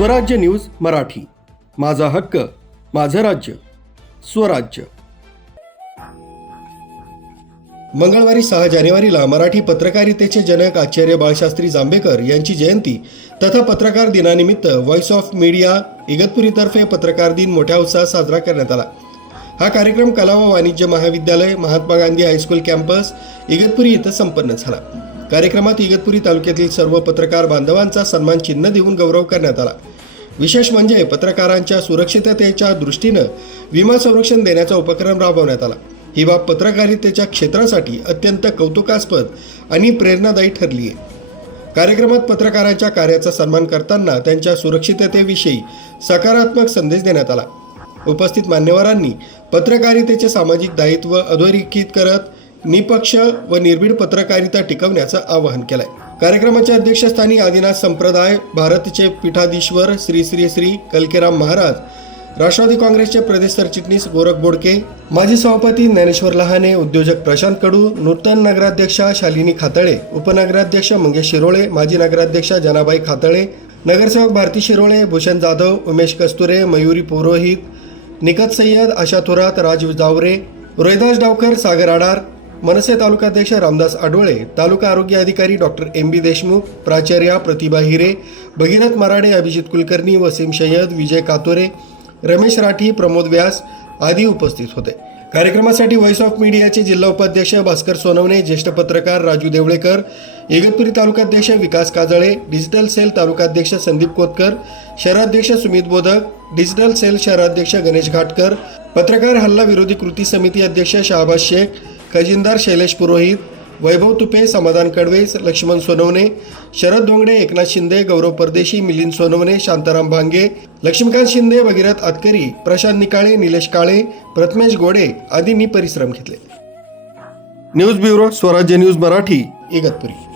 स्वराज्य न्यूज मराठी, माझा हक्क माझं राज्य स्वराज्य। मंगळवारी 6 जानेवारीला मराठी पत्रकारितेचे जनक आचार्य बाळशास्त्री जांभेकर यांची जयंती तथा पत्रकार दिनानिमित्त व्हॉइस ऑफ मीडिया इगतपुरीतर्फे पत्रकार दिन मोठ्या उत्साहात साजरा करण्यात आला। हा कार्यक्रम कला व वाणिज्य महाविद्यालय, महात्मा गांधी हायस्कूल कॅम्पस इगतपुरी इथं संपन्न झाला। कार्यक्रमात इगतपुरी तालुक्यातील सर्व पत्रकार बांधवांचा सन्मान चिन्ह देऊन गौरव करण्यात आला। विशेष म्हणजे पत्रकारांच्या सुरक्षिततेच्या दृष्टीनं विमा संरक्षण देण्याचा उपक्रम राबवण्यात आला। ही बाब पत्रकारितेच्या क्षेत्रासाठी अत्यंत कौतुकास्पद आणि प्रेरणादायी ठरली आहे। कार्यक्रमात पत्रकारांच्या कार्याचा सन्मान करताना त्यांच्या सुरक्षिततेविषयी सकारात्मक संदेश देण्यात आला। उपस्थित मान्यवरांनी पत्रकारितेचे सामाजिक दायित्व अधोरेखित करत निपक्ष व निर्भीड पत्रकारिता टिकवण्याचं आवाहन केलंय। कार्यक्रमाच्या अध्यक्षस्थानी आदिनाथ संप्रदाय भारतचे पीठाधीश्वर श्री श्री श्री कलकेराम महाराज, राष्ट्रवादी काँग्रेसचे प्रदेश सरचिटणीस गोरख बोडके, माजी सभापती ज्ञानेश्वर लहाने, उद्योजक प्रशांत कडू, नूतन नगराध्यक्षा शालिनी खातळे, उपनगराध्यक्ष मंगेश शिरोळे, माजी नगराध्यक्षा जनाबाई खातळे, नगरसेवक भारती शिरोळे, भूषण जाधव, उमेश कस्तुरे, मयुरी पुरोहित, निकत सय्यद, आशा थोरात, राज जावरे, रोहिदास डावकर, सागर आडार, मनसे तालुकाध्यक्ष रामदास आडोळे, तालुका आरोग्य अधिकारी डॉक्टर एम बी देशमुख, प्राचार्या प्रतिभा हिरे, भगीरथ मराडे, अभिजित कुलकर्णी, वसीम सय्यद, विजय कातोरे, रमेश राठी, प्रमोद व्यास आदी उपस्थित होते। कार्यक्रमासाठी व्हॉइस ऑफ मीडियाचे जिल्हा उपाध्यक्ष भास्कर सोनवणे, ज्येष्ठ पत्रकार राजू देवळेकर, इगतपुरी तालुकाध्यक्ष विकास काजळे, डिजिटल सेल तालुकाध्यक्ष संदीप कोतकर, शहराध्यक्ष सुमित बोधक, डिजिटल सेल शहराध्यक्ष गणेश घाटकर, पत्रकार हल्ला विरोधी कृती समिती अध्यक्ष शाहबाज शेख, खजिनदार शैलेश पुरोहित, वैभव तुपे, समाधान कडवे, लक्ष्मण सोनवणे, शरद धोंगडे, एकनाथ शिंदे, गौरव परदेशी, मिलिंद सोनवणे, शांताराम भांगे, लक्ष्मीकांत शिंदे, भगीरथ आतकरी, प्रशांत निकाळे, निलेश काळे, प्रथमेश गोडे आदींनी परिश्रम घेतले। न्यूज ब्युरो, स्वराज्य न्यूज मराठी, इगतपुरी।